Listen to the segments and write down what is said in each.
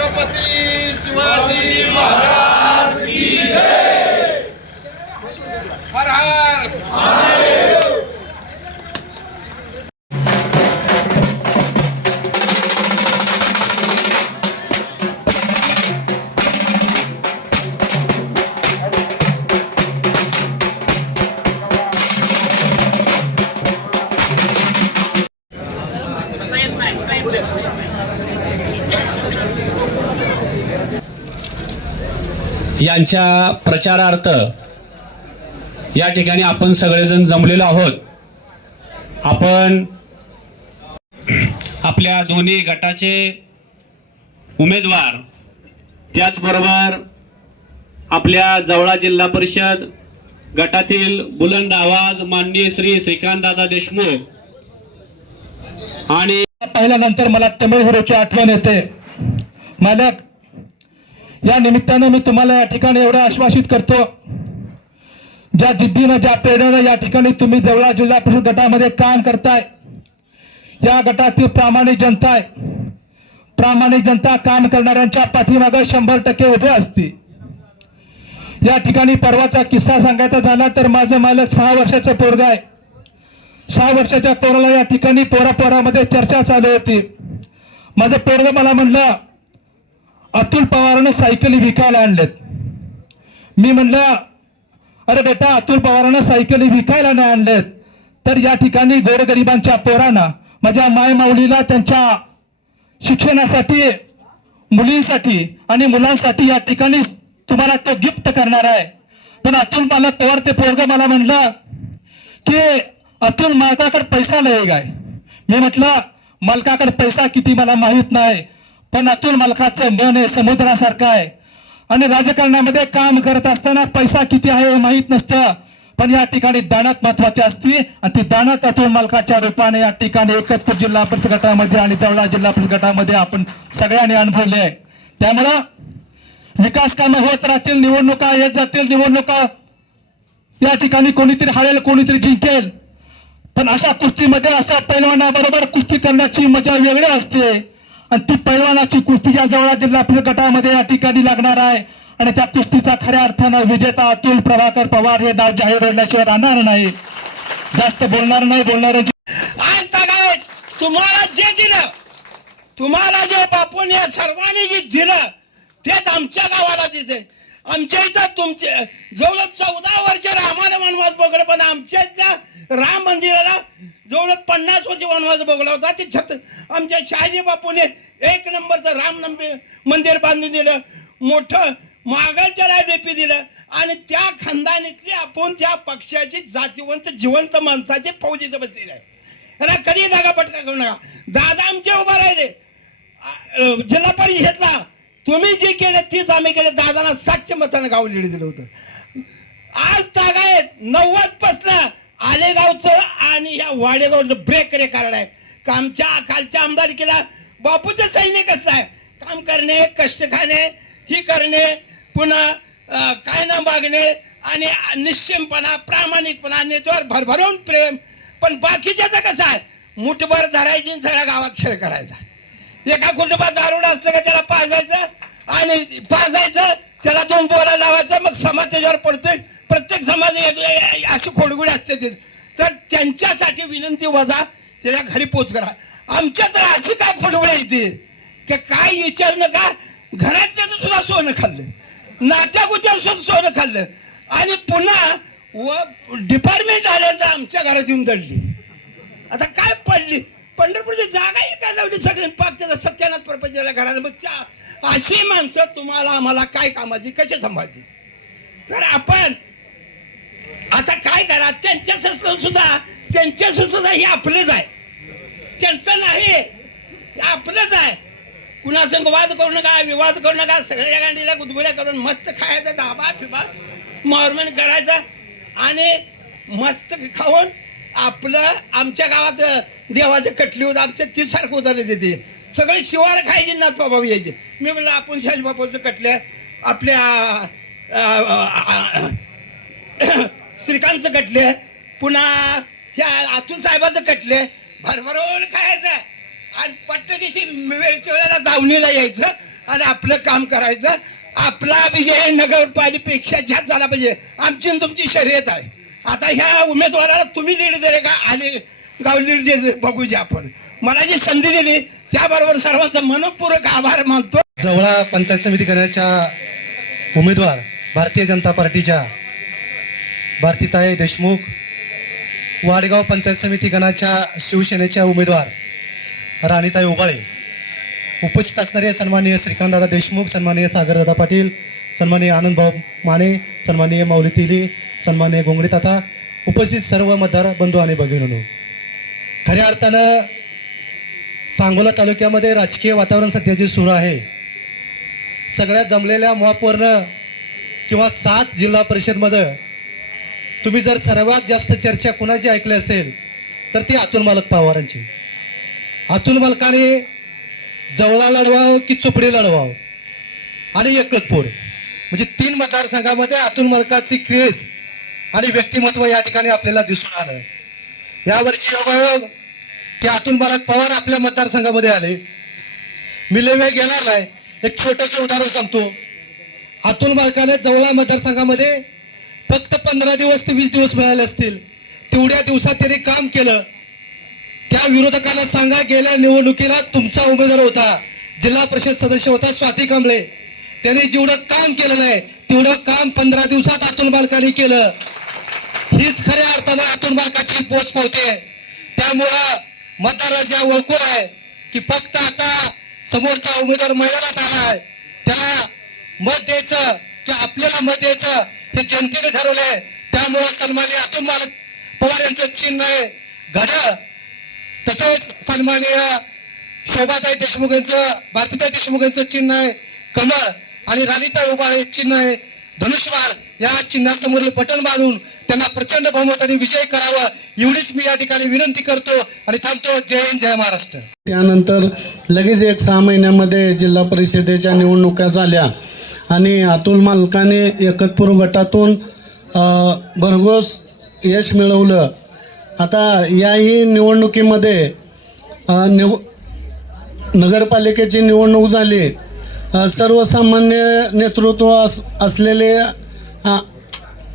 छत्रपती शिवाजी महाराज की जय. हर हर महादेव. यांच्या प्रचारार्थ या ठिकाणी आपण सगळेजण जमलेलो आहोत. आपण आपल्या दोन्ही गटाचे उमेदवार त्याचबरोबर आपल्या जवळा जिल्हा परिषद गटातील बुलंद आवाज माननीय श्री श्रीकांतदादा देशमुख आणि पाहिल्यानंतर मला तमिळ हिरोची आठवण येते. मालक, या निमित्ताने मी तुम्हाला या ठिकाणी एवढं आश्वासित करतो, ज्या जिद्दीनं ज्या प्रेरणेनं या ठिकाणी तुम्ही जवळा जिल्हा परिषद गटामध्ये काम करताय, या गटातील प्रामाणिक जनता आहे. प्रामाणिक जनता काम करणाऱ्यांच्या पाठीमागे 100% उभे असते. या ठिकाणी परवाचा किस्सा सांगायचा झाला तर माझं मालक 6 वर्षाचं पोरगा आहे. 6 वर्षाच्या पोराला या ठिकाणी पोरापोरामध्ये चर्चा चालू होती. माझं पोरगं मला म्हणलं, अतुल पवारांनी सायकली विकायला आणलेत. मी म्हणलं, अरे बेटा, अतुल पवारांना सायकली विकायला नाही आणलेत, तर या ठिकाणी गोरगरिबांच्या पोरांना, माझ्या मायमाऊलीला त्यांच्या शिक्षणासाठी, मुलींसाठी आणि मुलांसाठी या ठिकाणी तुम्हाला तो गिफ्ट करणार आहे. पण अतुल मला पवार ते पोरग मला म्हणलं की अतुल, मालकाकडे पैसा नाही काय. मी म्हटलं, मालकाकडे पैसा किती मला माहित नाही, पण अतुल मालकाचं मन आहे समुद्रासारखं आहे. आणि राजकारणामध्ये काम करत असताना पैसा किती आहे हे माहीत नसतं, पण या ठिकाणी दानत महत्वाची असते. आणि ती दानत अतुल मालकाच्या रूपाने या ठिकाणी एकत्र जिल्हा परिषद गटामध्ये आणि जवळा जिल्हा परिषद गटामध्ये आपण सगळ्यांनी अनुभवले आहे. त्यामुळं विकास कामं होत राहतील, निवडणुका येत जातील. निवडणुका या ठिकाणी कोणीतरी हारेल, कोणीतरी जिंकेल, पण अशा कुस्तीमध्ये अशा पैलवानाबरोबर कुस्ती करण्याची मजा वेगळी असते. आणि ती पैलवानाची कुस्ती या जवळा जिल्हा परिषद गटामध्ये या ठिकाणी लागणार आहे. आणि त्या कुस्तीचा खऱ्या अर्थानं विजेता अतुल प्रभाकर पवार हे नाव जाहीर होण्याशिवाय राहणार नाही. जास्त बोलणार नाही. बोलणाऱ्यांची आज काय तुम्हाला जे दिलं, तुम्हाला जे बापून या सर्वांनी जे दिलं तेच आमच्या गावाला दिसे. आमच्या इथं तुमचे जवळ 14 वर्ष रामाने वनवास बघलं, पण आमच्या इथल्या राम मंदिराला जवळ 50 वर्ष वनवास बघला होता. ते आमच्या शहाजी बापूने 1 नंबरचं राम मंदिर बांधून दिलं, मोठं मागल त्याला डेपी दिलं. आणि त्या खानदानीतली आपण त्या पक्षाची जातीवंत जिवंत माणसाची फौजीचं बसलेलं आहे. याला कधी जागा पटका करू नका. दादा आमचे उभा राहिले जिल्हा परिषदला, तुम्ही जे केलं तीच आम्ही केलं. दादांना 700 मतानं गाव लीड दिलं होतं. आज जागा आहेत 90 पासनं आलेगावचं आणि या वाडेगावचं ब्रेक रेकॉर्ड आहे. आमच्या खालच्या आमदारकीला बापूचं सैनिक असलाय. काम करणे, कष्ट खाणे, ही करणे, पुन्हा काय ना मागणे आणि निश्चिमपणा, प्रामाणिकपणा, नेत्यावर भरभरून प्रेम. पण बाकीच्याचं कसं आहे, मुठभर धरायची सगळ्या गावात खेळ करायचा. एका कुटुंबात दारुड असलं का त्याला पाजायचं आणि पाजायचं, त्याला 2 बोला लावायचं, मग समाज त्याच्यावर पडतोय. प्रत्येक समाज अशी खोडगुडी असते. तर त्यांच्यासाठी विनंती वजा त्याच्या घरी पोच करा. आमच्या तर अशी काय खोडगुडी येते की काय विचार नका. घरातलं सुद्धा सोनं खाल्लं, नात्यागुत्या सुद्धा सोनं खाल्लं, आणि पुन्हा डिपार्टमेंट आल्यानंतर आमच्या घरात येऊन दडली. आता काय पडली, पंढरपूरची जागाही काय लावली सगळे, पाक त्याचा सत्यानाथ प्रपंचाला घराला. मग त्या अशी माणसं तुम्हाला आम्हाला काय कामाची, कसे सांभाळतील. तर आपण आता काय करा, त्यांच्या सुद्धा हे आपलंच आहे, त्यांचं नाही, आपलंच आहे. कुणा संग वाद करू नका, विवाद करू नका. सगळ्या गांडीला गुदगुल्या करून मस्त खायचं, दाबा फिबा मॉर्मन करायचं आणि मस्त खाऊन आपलं. आमच्या गावात देवाचे कटली होत, आमच्या ती सारखं उदाहरण देते. सगळे शिवार खायचे, नाथ बाबा यायचे. मी म्हणलं आपण शाज बाबाचं कटल्या, आपल्या श्रीकांतचं कटले, पुन्हा ह्या अतुल साहेबाचं कटले, भरभरून खायचं आणि पट्ट दिवशी वेळच्या वेळेला दावणीला यायचं आणि आपलं काम करायचं. आपला विजय नगरपालिकेपेक्षा जास्त झाला पाहिजे. आमची आणि तुमची शर्यत आहे. आता ह्या उमेदवाराला तुम्ही लीड दिले का आले गाव लीड दिले बघूया आपण. मला जी संधी दिली त्याबरोबर सर्वांचा मनपूर्वक आभार मानतो. जवळा पंचायत समिती गणाच्या उमेदवार भारतीय जनता पार्टीच्या भारतीताई देशमुख, वाडेगाव पंचायत समिती गणाच्या शिवसेनेच्या उमेदवार राणीताई उबाळे, उपस्थित असणारे सन्माननीय श्रीकांतदादा देशमुख, सन्माननीय सागरदादा पाटील, सन्माननीय आनंदभाऊ माने, सन्माननीय माऊली तिली, सन्माननीय गोंगडे ताता, उपस्थित सर्व मतदार बंधू आणि भगिनींनो, खऱ्या अर्थानं सांगोला तालुक्यामध्ये राजकीय वातावरण सध्या जे सुरू आहे, सगळ्या जमलेल्या महापौरनं किंवा 7 जिल्हा परिषदमध्ये तुम्ही जर सर्वात जास्त चर्चा कुणाची ऐकली असेल तर ती अतुल मालक पवारांची. अतुल मालकाने जवळा लढवावं की चोपडी लढवावं आणि एकतपूर म्हणजे 3 मतदारसंघामध्ये अतुल मालकाची क्रेज आणि व्यक्तिमत्व या ठिकाणी आपल्याला दिसून आलं. यावर्षी योगायोग की अतुल मालक पवार आपल्या मतदारसंघामध्ये आले. मी लय वेळ गेला नाही, एक छोटंसं उदाहरण सांगतो. अतुल मालकाने जवळा मतदारसंघामध्ये फक्त 15 दिवस ते 20 दिवस मिळाले असतील. तेवढ्या दिवसात त्यांनी काम केलं. त्या विरोधकांना सांगा, गेल्या निवडणुकीला तुमचा उमेदवार होता, जिल्हा परिषद सदस्य होता स्वाती कांबळे, त्यांनी जेवढं काम केलेलं आहे तेवढं काम 15 दिवसात अतुल मालकाने केलं. हीच खऱ्या अर्थानं अतुल मालकाची पोच पावते. त्यामुळं मतदाराच्या ओळखून आहे की फक्त आता समोरचा उमेदवार मैदानात आलाय, त्याला मत द्यायचं की आपल्याला मत द्यायचं हे जनतेने ठरवलंय. त्यामुळे सन्माननीय अतुल मालक पवार यांचं चिन्ह आहे घड्याळ, तसंच सन्माननीय शोभाताई देशमुख यांचं, भारतीताई देशमुख यांचं चिन्ह आहे कमळ आणि राणीताई उबाळे चिन्ह आहे धनुष्यबाण. या चिन्हासमोरील बटन बांधून त्यांना प्रचंड बहुमताने विजय करावा एवढीच मी या ठिकाणी विनंती करतो आणि थांबतो. जय हिंद, जय महाराष्ट्र. त्यानंतर लगेच 1-6 महिन्यामध्ये जिल्हा परिषदेच्या निवडणुका झाल्या आणि अतुल मालकाने एकतपूर गटातून भरघोस यश मिळवलं. आता याही निवडणुकीमध्ये नगरपालिकेची निवडणूक झाली. सर्वसामान्य नेतृत्व असलेले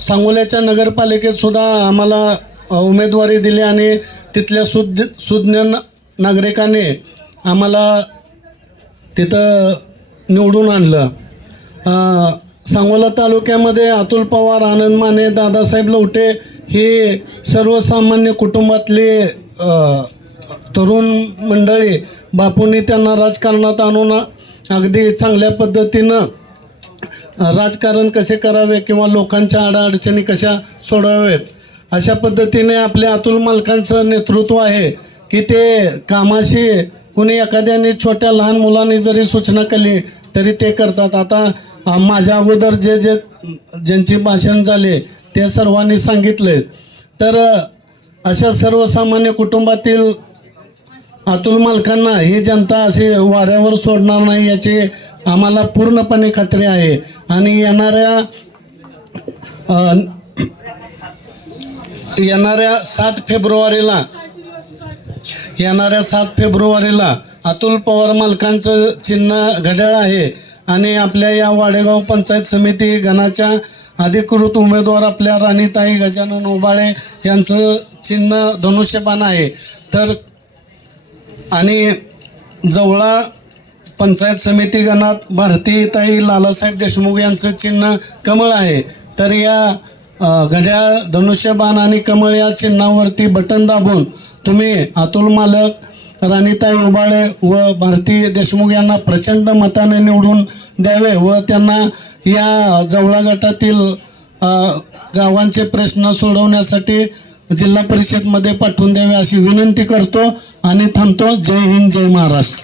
सांगोल्याच्या नगरपालिकेत सुद्धा आम्हाला उमेदवारी दिली आणि तिथल्या सुज्ञ नागरिकांनी आम्हाला तिथं निवडून आणलं. सांगोला तालुक्यामध्ये अतुल पवार, आनंद माने, दादासाहेब लवटे हे सर्वसामान्य कुटुंबातले तरुण मंडळी, बापूंनी त्यांना राजकारणात आणून अगदी चांगल्या पद्धतीनं राजकारण कसे करावे किंवा लोकांच्या अडचणी कशा सोडवावेत अशा पद्धतीने आपल्या अतुल मालकांचं नेतृत्व आहे की ते कामाशी कुणी एखाद्याने छोट्या लहान मुलांनी जरी सूचना केली तरी ते करतात. आता माझ्या अगोदर ज्यांची भाषण झाले ते सर्वांनी सांगितले. तर अशा सर्वसामान्य कुटुंबातील अतुल मालकांना ही जनता अशी वाऱ्यावर सोडणार नाही याची आम्हाला पूर्णपणे खात्री आहे. आणि येणाऱ्या 7 फेब्रुवारीला अतुल पवार मालकांचं चिन्ह घड्याळ आहे आणि आपल्या या वाडेगाव पंचायत समिती गणाच्या अधिकृत उमेदवार आपल्या राणीताई गजानन उबाळे यांचं चिन्ह धनुष्यबाण आहे. तर आणि जवळा पंचायत समिती गणात भारतीताई लालासाहेब देशमुख यांचं चिन्ह कमळ आहे. तर या घड्याळ, धनुष्यबाण आणि कमळ या चिन्हावरती बटन दाबून तुम्ही अतुल मालक, राणीताई उबाळे व भारती देशमुख यांना प्रचंड मताने निवडून द्यावे व त्यांना या जवळा गटातील गावांचे प्रश्न सोडवण्यासाठी जिल्हा परिषदमध्ये पाठवून द्यावे अशी विनंती करतो आणि थांबतो. जय हिंद, जय महाराष्ट्र.